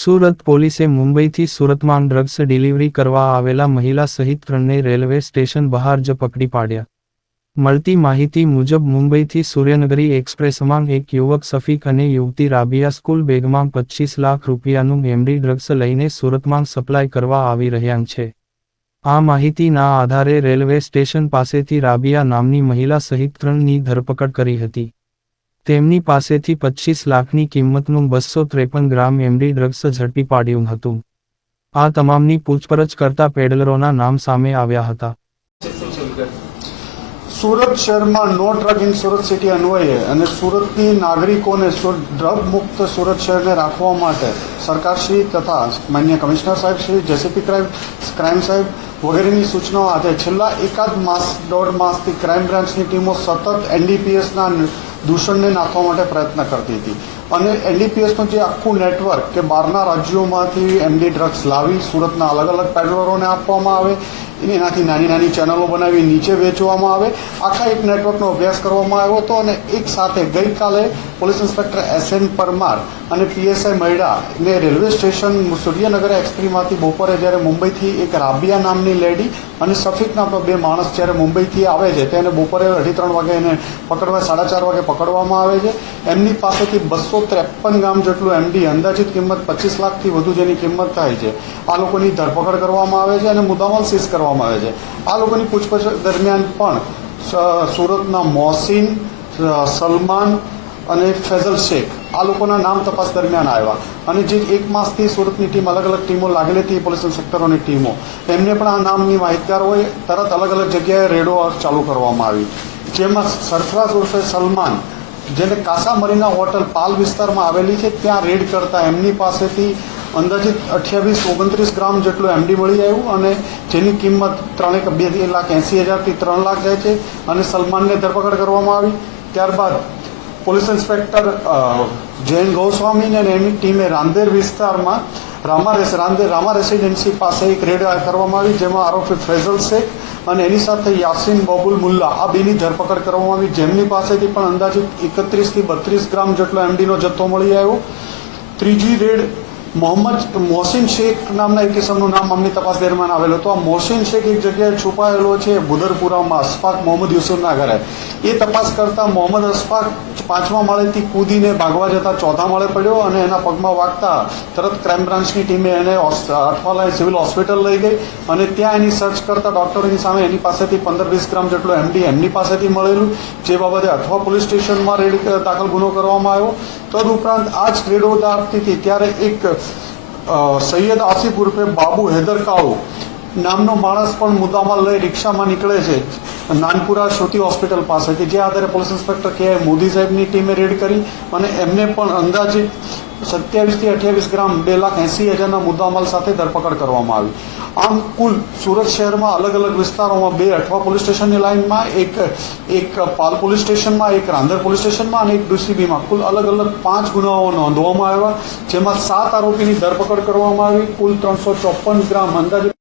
સુરત પોલીસે મુંબઈથી સુરતમાં ડ્રગ્સ ડિલિવરી કરવા આવેલા મહિલા સહિત ત્રણને રેલવે સ્ટેશન બહાર જ પકડી પાડ્યા. મળતી માહિતી મુજબ મુંબઈથી સૂર્યનગરી એક્સપ્રેસમાં એક યુવક સફીક અને યુવતી રાબિયા સ્કૂલ બેગમાં 25 લાખ રૂપિયાનું એમડી ડ્રગ્સ લઈને સુરતમાં સપ્લાય કરવા આવી રહ્યા છે. આ માહિતીના આધારે રેલવે સ્ટેશન પાસેથી રાબિયા નામની મહિલા સહિત ત્રણની ધરપકડ કરી હતી. તેમની પાસેથી 25 લાખની કિંમતનું 253 ગ્રામ એમડી ડ્રગ્સ ઝડપી પાડ્યું હતું. આ તમામની પૂછપરછ કરતા પેડલરોના નામ સામે આવ્યા હતા. સુરત શહેરમાં નો ડ્રગ ઇન સુરત સિટી અન્વયે અને સુરતની નાગરિકોને ડ્રગ મુક્ત સુરત શહેરને રાખવા માટે સરકારશ્રી તથા માન્ય કમિશનર સાહેબ શ્રી જેસીપી ક્રાઇમ સાહેબ વગેરેની સૂચનાઓ આધારે છેલ્લા એકાદ માસ દોઢ માસથી ક્રાઇમ બ્રાન્ચની ટીમો સતત એનડીપીએસના દૂષણને નાખવા માટે પ્રયત્ન કરતી હતી અને એનડીપીએસનું જે આખું નેટવર્ક કે બહારના રાજ્યોમાંથી એમડી ડ્રગ્સ લાવી સુરતના અલગ અલગ પેડલરોને આપવામાં આવે, એનાથી નાની નાની ચેનલો બનાવી નીચે વેચવામાં આવે, આખા એક નેટવર્કનો અભ્યાસ કરવામાં આવ્યો હતો. અને એક સાથે ગઈકાલે પોલીસ ઇન્સ્પેક્ટર એસએન પરમાર અને પીએસઆઈ મૈડાને રેલવે સ્ટેશન સૂર્યનગર એક્સપ્રેસમાંથી બપોરે જ્યારે મુંબઈથી એક રાબિયા નામની લેડી અને સફીક નામનો બે માણસ જ્યારે મુંબઈથી આવે છે તેને બપોરે 2:30 વાગે એને પકડવા 4:30 વાગે પકડવામાં આવે છે. એમની પાસેથી 253 ગ્રામ જેટલું એમડી અંદાજિત કિંમત 25 લાખથી વધુ જેની કિંમત થાય છે આ લોકોની ધરપકડ કરવામાં આવે છે અને મુદ્દામાલ સીઝ કરવામાં આવે છે. આ લોકોની પૂછપરછ દરમિયાન પણ સુરતના મોહસિન, સલમાન અને ફૈઝલ શેખ આ લોકોના નામ તપાસ દરમિયાન આવ્યા અને જે એક માસથી સુરતની ટીમ અલગ અલગ ટીમો લાગેલી હતી, પોલીસ ઇન્સ્પેક્ટરોની ટીમો, એમને પણ આ નામની માહિતગાર હોય તરત અલગ અલગ જગ્યાએ રેડો ચાલુ કરવામાં આવી. જેમાં સરફરાઝ ઉર્ફે સલમાન જેને કાસા મરીના હોટલ પાલ વિસ્તારમાં આવેલી છે ત્યાં રેડ કરતા એમની પાસેથી અંદાજિત 28-29 ગ્રામ જેટલું એમડી મળી આવ્યું અને જેની કિંમત 2,80,000થી 3 લાખ જાય છે અને સલમાનને ધરપકડ કરવામાં આવી. ત્યારબાદ પોલીસ ઇન્સ્પેક્ટર જૈન ગોસ્વામી અને એની ટીમે રાંદેર વિસ્તારમાં રામા રેસિડેન્સી પાસે એક રેડ કરવામાં આવી જેમાં આરોપી ફૈઝલ શેખ અને એની સાથે યાસીન બબુલ મુલ્લા આ બેની ધરપકડ કરવામાં આવી, જેમની પાસેથી પણ અંદાજિત 31થી 32 ગ્રામ જેટલો એમડીનો જથ્થો મળી આવ્યો. ત્રીજી રેડ મોહસિન શેખ નામના એક કિસ્સાનું નામ અમની તપાસ દરમિયાન આવેલો હતો. આ મોહસિન શેખ એક જગ્યાએ છુપાયેલો છે બુદરપુરામાં અશફાક મોહમ્મદ યુસુફના ઘરે. એ તપાસ કરતા મોહમ્મદ અશફાક 5મા માળેથી કૂદીને ભાગવા જતા 4થા માળે પડ્યો અને એના પગમાં વાગતા તરત ક્રાઇમ બ્રાન્ચની ટીમે એને અઠવાલાઈ સિવિલ હોસ્પિટલ લઈ ગઈ અને ત્યાં એની સર્ચ કરતા ડોક્ટરોની સામે એની પાસેથી 15-20 ગ્રામ જેટલું એમડી એમની પાસેથી મળેલું, જે બાબતે અઠવા પોલીસ સ્ટેશનમાં રેડ દાખલ ગુનો કરવામાં આવ્યો. તદુપરાંત આ જ રેડો આપતી હતી ત્યારે એક સૈયદ આસિફ ઉર્ફે બાબુ હૈદરકાળુ નામનો માણસ પણ મુદ્દામાલ લઈ રિક્ષામાં નીકળે છે નાનપુરા શ્રુતિ હોસ્પિટલ પાસેથી, જે આધારે પોલીસ ઇન્સ્પેક્ટર કે મોદી સાહેબની ટીમે રેડ કરી અને એમને પણ અંદાજિત 27થી 28 ગ્રામ 2,80,000ના મુદ્દામાલ સાથે ધરપકડ કરવામાં આવી. આમ કુલ સુરત શહેરમાં અલગ અલગ વિસ્તારોમાં 2 અઠવા પોલીસ સ્ટેશનની લાઇનમાં, એક પાલ પોલીસ સ્ટેશનમાં, એક રાંદેર પોલીસ સ્ટેશનમાં અને એક ડીસીબીમાં કુલ અલગ અલગ 5 ગુનાઓ નોંધવામાં આવ્યા, જેમાં 7 આરોપીની ધરપકડ કરવામાં આવી. કુલ 354 ગ્રામ અંદાજિત